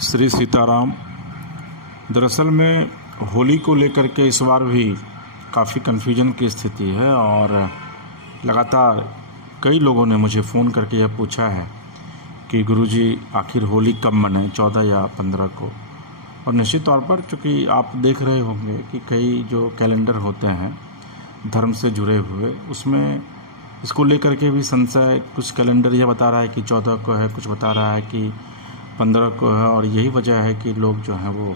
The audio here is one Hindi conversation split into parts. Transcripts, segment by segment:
श्री सीताराम। दरअसल में होली को लेकर के इस बार भी काफ़ी कन्फ्यूजन की स्थिति है और लगातार कई लोगों ने मुझे फ़ोन करके यह पूछा है कि गुरुजी आखिर होली कब मनाएं, 14 या 15 को। और निश्चित तौर पर चूँकि आप देख रहे होंगे कि कई जो कैलेंडर होते हैं धर्म से जुड़े हुए, उसमें इसको लेकर के भी संशय, कुछ कैलेंडर यह बता रहा है कि 14 को है, कुछ बता रहा है कि 15 को है, और यही वजह है कि लोग जो हैं वो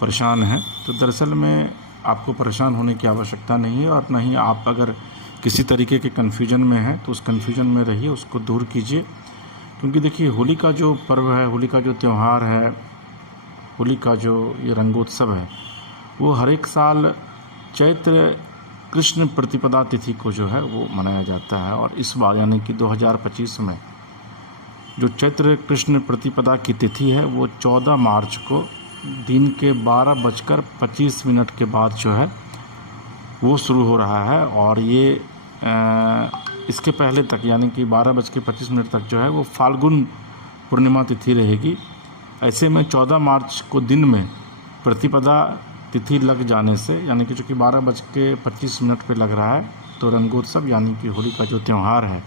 परेशान हैं। तो दरअसल में आपको परेशान होने की आवश्यकता नहीं है, और ना ही आप अगर किसी तरीके के कन्फ्यूजन में हैं तो उस कन्फ्यूजन में रहिए, उसको दूर कीजिए। क्योंकि देखिए, होली का जो पर्व है, होली का जो त्यौहार है, होली का जो ये रंगोत्सव है, वो हर एक साल चैत्र कृष्ण प्रतिपदा तिथि को जो है वो मनाया जाता है। और इस बार यानी कि 2025 में जो चैत्र कृष्ण प्रतिपदा की तिथि है वो 14 मार्च को दिन के 12:25 के बाद जो है वो शुरू हो रहा है। और ये इसके पहले तक यानी कि 12:25 तक जो है वो फाल्गुन पूर्णिमा तिथि रहेगी। ऐसे में 14 मार्च को दिन में प्रतिपदा तिथि लग जाने से, यानी कि चूँकि 12:25 पे लग रहा है, तो रंगोत्सव यानी कि होली का जो त्यौहार है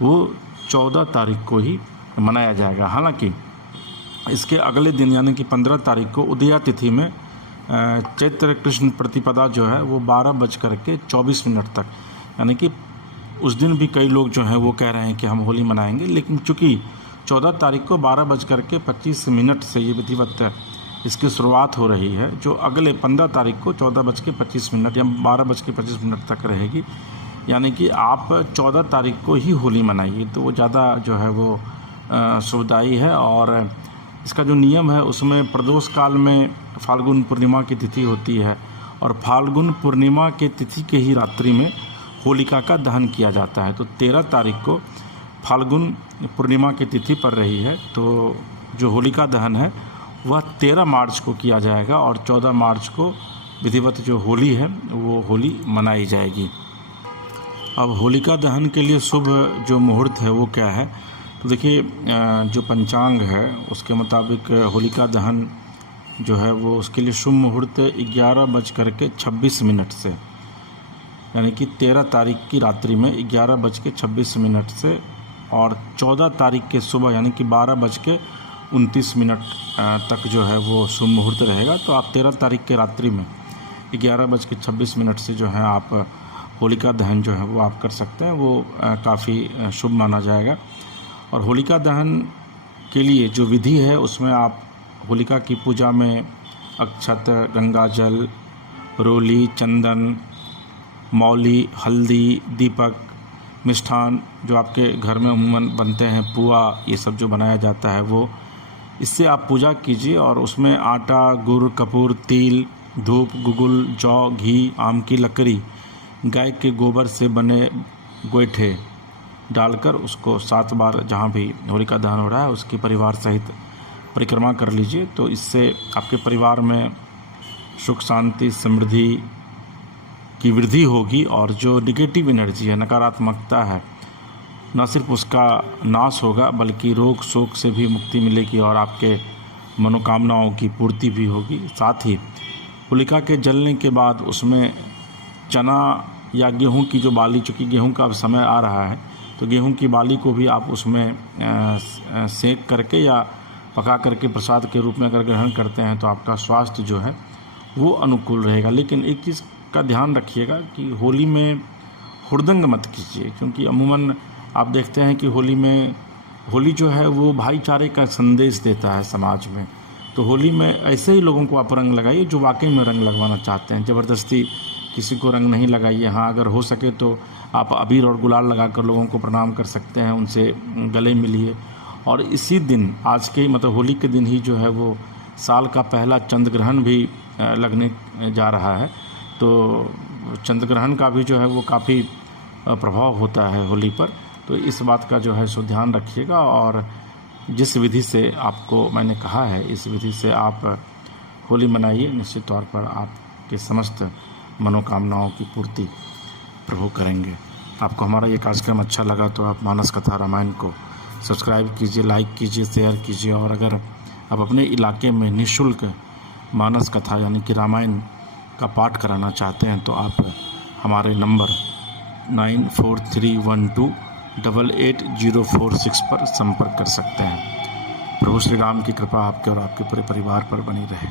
वो 14 तारीख को ही मनाया जाएगा। हालांकि इसके अगले दिन यानी कि 15 तारीख को उदया तिथि में चैत्र कृष्ण प्रतिपदा जो है वो 12:24 तक, यानी कि उस दिन भी कई लोग जो हैं वो कह रहे हैं कि हम होली मनाएंगे। लेकिन चूँकि 14 तारीख को 12:25 से ये विधिवत इसकी शुरुआत हो रही है, जो अगले 15 तारीख को 14:25 या 12:25 तक रहेगी। यानी कि आप 14 तारीख को ही होली मनाइए, तो वो ज़्यादा जो है वो सुविधाई है। और इसका जो नियम है उसमें प्रदोष काल में फाल्गुन पूर्णिमा की तिथि होती है, और फाल्गुन पूर्णिमा के तिथि के ही रात्रि में होलिका का दहन किया जाता है। तो 13 तारीख को फाल्गुन पूर्णिमा की तिथि पर रही है, तो जो होलिका दहन है वह 13 मार्च को किया जाएगा, और 14 मार्च को विधिवत जो होली है वो होली मनाई जाएगी। अब होलिका दहन के लिए शुभ जो मुहूर्त है वो क्या है, तो देखिए, जो पंचांग है उसके मुताबिक होलिका दहन जो है वो उसके लिए शुभ मुहूर्त 11:26 से, यानी कि 13 तारीख की रात्रि में 11:26 से, और 14 तारीख के सुबह यानी कि 12:29 तक जो है वो शुभ मुहूर्त रहेगा। तो आप 13 तारीख के रात्रि में 11:26 से जो है आप होलिका दहन जो है वो आप कर सकते हैं, वो काफ़ी शुभ माना जाएगा। और होलिका दहन के लिए जो विधि है उसमें आप होलिका की पूजा में अक्षत, गंगा जल, रोली, चंदन, मौली, हल्दी, दीपक, मिष्ठान जो आपके घर में अमूमन बनते हैं, पुआ, ये सब जो बनाया जाता है वो, इससे आप पूजा कीजिए। और उसमें आटा, गुड़, कपूर, तिल, धूप, गुगुल, जौ, घी, आम की लकड़ी, गाय के गोबर से बने गोईठे डालकर उसको 7 बार जहाँ भी होलिका दहन हो रहा है उसके परिवार सहित परिक्रमा कर लीजिए। तो इससे आपके परिवार में सुख, शांति, समृद्धि की वृद्धि होगी, और जो निगेटिव एनर्जी है, नकारात्मकता है, न सिर्फ उसका नाश होगा बल्कि रोग शोक से भी मुक्ति मिलेगी, और आपके मनोकामनाओं की पूर्ति भी होगी। साथ ही होलिका के जलने के बाद उसमें चना या गेहूं की जो बाली, चूँकि गेहूं का अब समय आ रहा है, तो गेहूं की बाली को भी आप उसमें सेंक करके या पका करके प्रसाद के रूप में अगर ग्रहण करते हैं तो आपका स्वास्थ्य जो है वो अनुकूल रहेगा। लेकिन एक चीज़ का ध्यान रखिएगा कि होली में हुड़दंग मत कीजिए, क्योंकि अमूमन आप देखते हैं कि होली जो है वो भाईचारे का संदेश देता है समाज में। तो होली में ऐसे ही लोगों को आप रंग लगाइए जो वाकई में रंग लगवाना चाहते हैं। ज़बरदस्ती किसी को रंग नहीं लगाइए। हाँ, अगर हो सके तो आप अबीर और गुलाल लगाकर लोगों को प्रणाम कर सकते हैं, उनसे गले मिलिए। और इसी दिन, आज के मतलब होली के दिन ही जो है वो साल का पहला चंद्र ग्रहण भी लगने जा रहा है। तो चंद्र ग्रहण का भी जो है वो काफ़ी प्रभाव होता है होली पर। तो इस बात का जो है सो ध्यान रखिएगा, और जिस विधि से आपको मैंने कहा है इस विधि से आप होली मनाइए। निश्चित तौर पर आपके समस्त मनोकामनाओं की पूर्ति प्रभु करेंगे। आपको हमारा ये कार्यक्रम अच्छा लगा तो आप मानस कथा रामायण को सब्सक्राइब कीजिए, लाइक कीजिए, शेयर कीजिए, और अगर आप अपने इलाके में निःशुल्क मानस कथा यानी कि रामायण का पाठ कराना चाहते हैं तो आप हमारे नंबर 9431288046 पर संपर्क कर सकते हैं। प्रभु श्री राम की कृपा आपके और आपके पूरे परिवार पर बनी रहे।